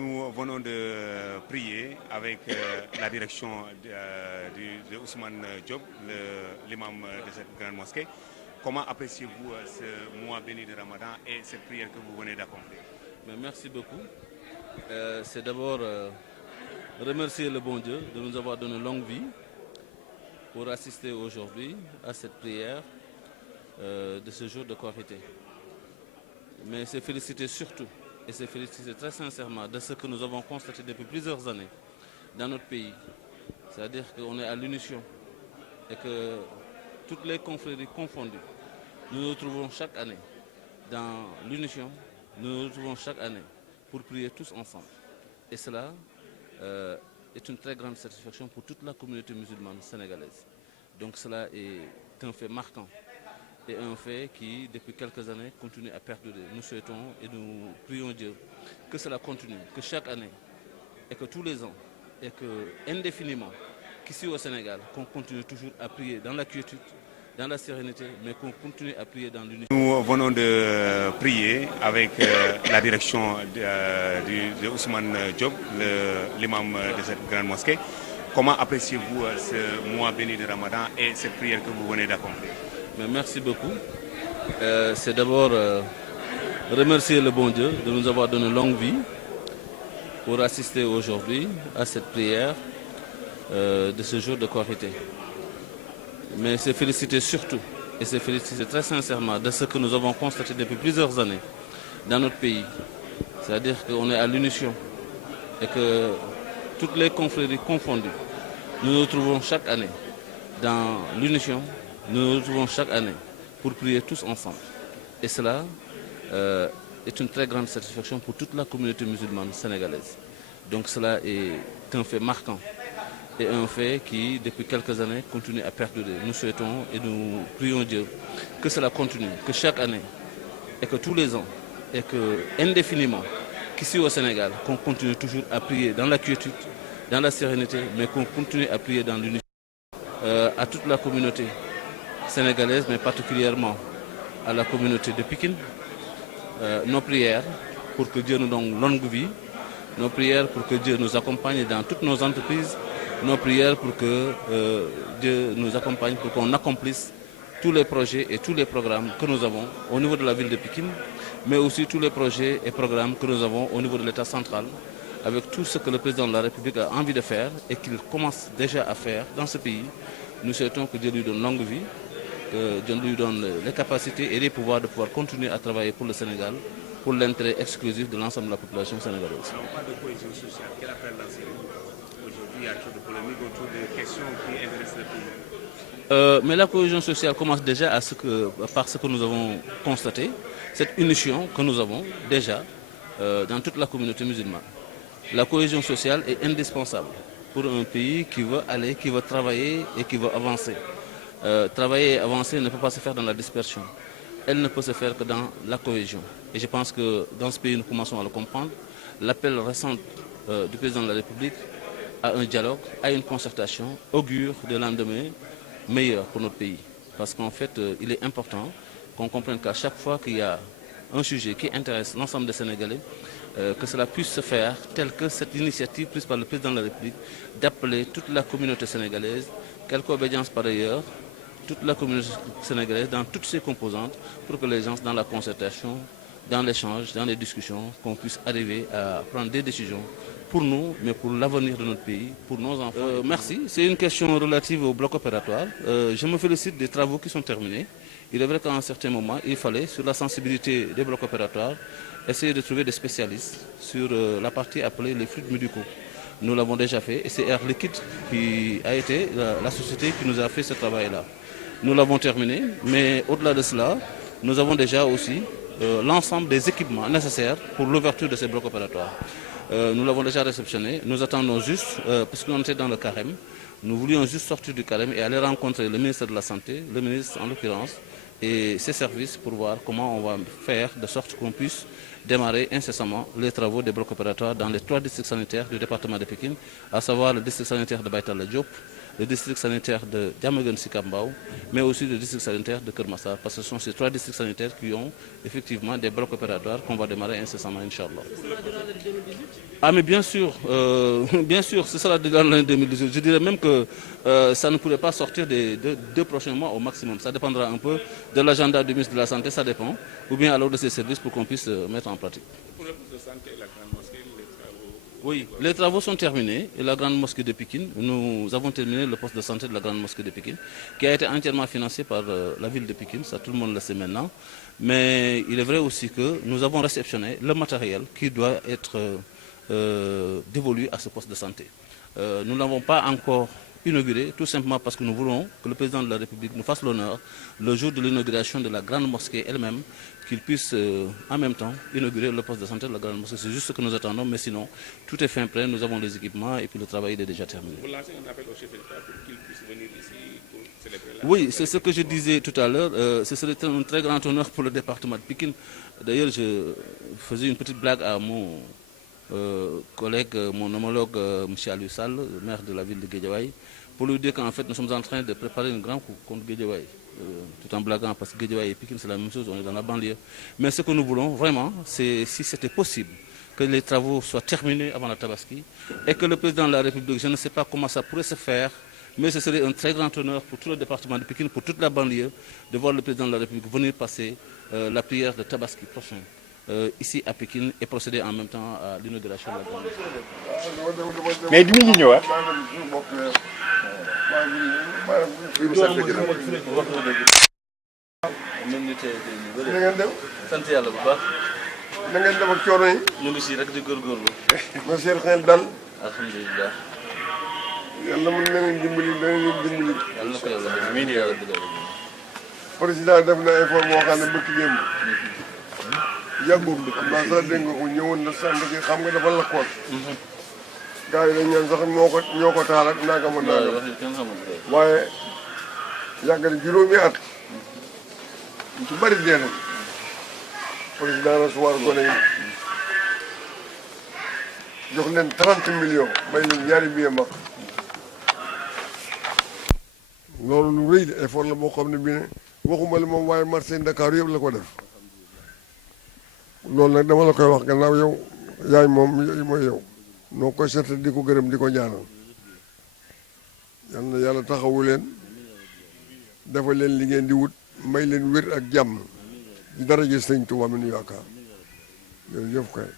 Nous venons de prier avec la direction de Ousmane Diop, l'imam de cette grande mosquée. Comment appréciez-vous ce mois béni de Ramadan et cette prière que vous venez d'accomplir? Merci beaucoup. C'est d'abord remercier le bon Dieu de nous avoir donné longue vie pour assister aujourd'hui à cette prière de ce jour de Korité. Mais c'est féliciter surtout, et c'est féliciter très sincèrement de ce que nous avons constaté depuis plusieurs années dans notre pays. C'est-à-dire qu'on est à l'unisson et que toutes les confréries confondues, nous nous retrouvons chaque année dans l'unisson, nous nous retrouvons chaque année pour prier tous ensemble. Et cela est une très grande satisfaction pour toute la communauté musulmane sénégalaise. Donc cela est un fait marquant et un fait qui, depuis quelques années, continue à perdurer. Nous souhaitons et nous prions Dieu que cela continue, que chaque année et que tous les ans et que indéfiniment, qu'ici au Sénégal, qu'on continue toujours à prier dans la quiétude, dans la sérénité, mais qu'on continue à prier dans l'unité. Nous venons de prier avec la direction de Ousmane Diop, l'imam de cette grande mosquée. Comment appréciez-vous ce mois béni de Ramadan et cette prière que vous venez d'accomplir? Merci beaucoup. C'est d'abord remercier le bon Dieu de nous avoir donné longue vie pour assister aujourd'hui à cette prière de ce jour de Korité. Mais c'est féliciter surtout, et c'est féliciter très sincèrement de ce que nous avons constaté depuis plusieurs années dans notre pays. C'est-à-dire qu'on est à l'unisson et que toutes les confréries confondues, nous nous retrouvons chaque année dans l'unisson, nous nous retrouvons chaque année pour prier tous ensemble. Et cela est une très grande satisfaction pour toute la communauté musulmane sénégalaise. Donc cela est un fait marquant et un fait qui, depuis quelques années, continue à perdurer. Nous souhaitons et nous prions Dieu que cela continue, que chaque année et que tous les ans et que indéfiniment, qu'ici au Sénégal, qu'on continue toujours à prier dans la quiétude, dans la sérénité, mais qu'on continue à prier dans l'unité. À toute la communauté sénégalaise, mais particulièrement à la communauté de Pikine, nos prières pour que Dieu nous donne longue vie, nos prières pour que Dieu nous accompagne dans toutes nos entreprises, nos prières pour que Dieu nous accompagne, pour qu'on accomplisse tous les projets et tous les programmes que nous avons au niveau de la ville de Pikine, mais aussi tous les projets et programmes que nous avons au niveau de l'État central, avec tout ce que le président de la République a envie de faire et qu'il commence déjà à faire dans ce pays. Nous souhaitons que Dieu lui donne longue vie, que Dieu lui donne les capacités et les pouvoirs de pouvoir continuer à travailler pour le Sénégal, pour l'intérêt exclusif de l'ensemble de la population sénégalaise. On parle de cohésion sociale. Quel appel lancez-vous? Aujourd'hui, il y a trop de polémiques autour des questions qui intéressent le pays. Mais la cohésion sociale commence déjà par ce que nous avons constaté, cette unisson que nous avons déjà dans toute la communauté musulmane. La cohésion sociale est indispensable pour un pays qui veut aller, qui veut travailler et qui veut avancer. Travailler et avancer ne peut pas se faire dans la dispersion. Elle ne peut se faire que dans la cohésion. Et je pense que dans ce pays, nous commençons à le comprendre. L'appel récent du président de la République à un dialogue, à une concertation, augure de lendemain meilleur pour notre pays. Parce qu'en fait, il est important qu'on comprenne qu'à chaque fois qu'il y a un sujet qui intéresse l'ensemble des Sénégalais, que cela puisse se faire tel que cette initiative prise par le président de la République d'appeler toute la communauté sénégalaise, quelque obédience par ailleurs, toute la communauté sénégalaise dans toutes ses composantes pour que les gens dans la concertation, dans l'échange, dans les discussions, qu'on puisse arriver à prendre des décisions pour nous, mais pour l'avenir de notre pays, pour nos enfants. Merci. C'est une question relative au bloc opératoire. Je me félicite des travaux qui sont terminés. Il est vrai qu'à un certain moment, il fallait, sur la sensibilité des blocs opératoires, essayer de trouver des spécialistes sur la partie appelée les fluides médicaux. Nous l'avons déjà fait et c'est Air Liquide qui a été la société qui nous a fait ce travail-là. Nous l'avons terminé, mais au-delà de cela, nous avons déjà aussi l'ensemble des équipements nécessaires pour l'ouverture de ces blocs opératoires. Nous l'avons déjà réceptionné, nous attendons juste, parce qu'on était dans le carême, nous voulions juste sortir du carême et aller rencontrer le ministre de la Santé, le ministre en l'occurrence, et ses services pour voir comment on va faire de sorte qu'on puisse démarrer incessamment les travaux des blocs opératoires dans les 3 districts sanitaires du département de Pékin, à savoir le district sanitaire de Baïtal Diop, le district sanitaire de Diamaguène Sicap Mbao, mais aussi le district sanitaire de Keur Massar, parce que ce sont ces 3 districts sanitaires qui ont effectivement des blocs opératoires qu'on va démarrer incessamment, Inch'Allah. Ah mais bien sûr, ce sera dans l'année 2018. Je dirais même que ça ne pourrait pas sortir des 2 prochains mois au maximum. Ça dépendra un peu de l'agenda du ministre de la Santé, ça dépend, ou bien alors de ses services pour qu'on puisse mettre en pratique. Pour le poste de santé et la grande mosquée, les travaux... Oui, les travaux sont terminés et la grande mosquée de Pékin, nous avons terminé le poste de santé de la grande mosquée de Pékin, qui a été entièrement financé par la ville de Pékin, ça tout le monde le sait maintenant. Mais il est vrai aussi que nous avons réceptionné le matériel qui doit être dévolu à ce poste de santé. Nous ne l'avons pas encore inauguré, tout simplement parce que nous voulons que le président de la République nous fasse l'honneur, le jour de l'inauguration de la grande mosquée elle-même, qu'il puisse en même temps inaugurer le poste de santé de la grande mosquée. C'est juste ce que nous attendons, mais sinon, tout est fin prêt, nous avons les équipements et puis le travail est déjà terminé. Vous lancez un appel au chef de l'État pour qu'il puisse venir ici pour célébrer la... Oui, c'est ce que je disais tout à l'heure. Ce serait un très grand honneur pour le département de Pékin. D'ailleurs, je faisais une petite blague à mon collègue, mon homologue, M. Aliou Sall, maire de la ville de Guédiawaye, pour lui dire qu'en fait, nous sommes en train de préparer une grande coup contre Guédiawaye. Tout en blaguant, parce que Guédiawaye et Pékin, c'est la même chose, on est dans la banlieue. Mais ce que nous voulons vraiment, c'est, si c'était possible, que les travaux soient terminés avant la Tabaski et que le président de la République, je ne sais pas comment ça pourrait se faire, mais ce serait un très grand honneur pour tout le département de Pékin, pour toute la banlieue, de voir le président de la République venir passer la prière de Tabaski prochain ici à Pékin et procéder en même temps à l'inauguration de la grande mosquée. mais dinañu ñëwaat. na ngeen dem. sant yàlla bu baax. na ngeen dem ak coono yi. ñu ngi si rek di góorgóorlu. na seen xel dal. alhamdulilah. yàlla mën na leen dimbali dana leen dimbali. yàlla na ko yàlla def. amiin yaa rabbi. président def na effort boo xam ne bëkk démb. yàggul ndax sax dégg nga ko ñëwoon na sant gi xam nga dafa lakkoon. gars yi dañ ñaan sax ñoo ko taal ak nangam ak nangam. waaye yàgg na juróomi at. ñu ci bëri dee na. président recevoir gone yi jox leen 30 millions may leen ñaari billet mag. loolu lu rëy de effort la boo xam ne bii ne waxuma la moom waaye marché Dakar yëpp la ko def. loolu nag dama la koy wax gannaaw yow yaay moom mooy yow noo koy sant di ko gërëm di ko ñaanal yal na yàlla taxawu leen defal leen li ngeen di wut may leen wér ak jàmm di dara ji Sëñ Tuubaa mi nu yaakaar jërëjëf kay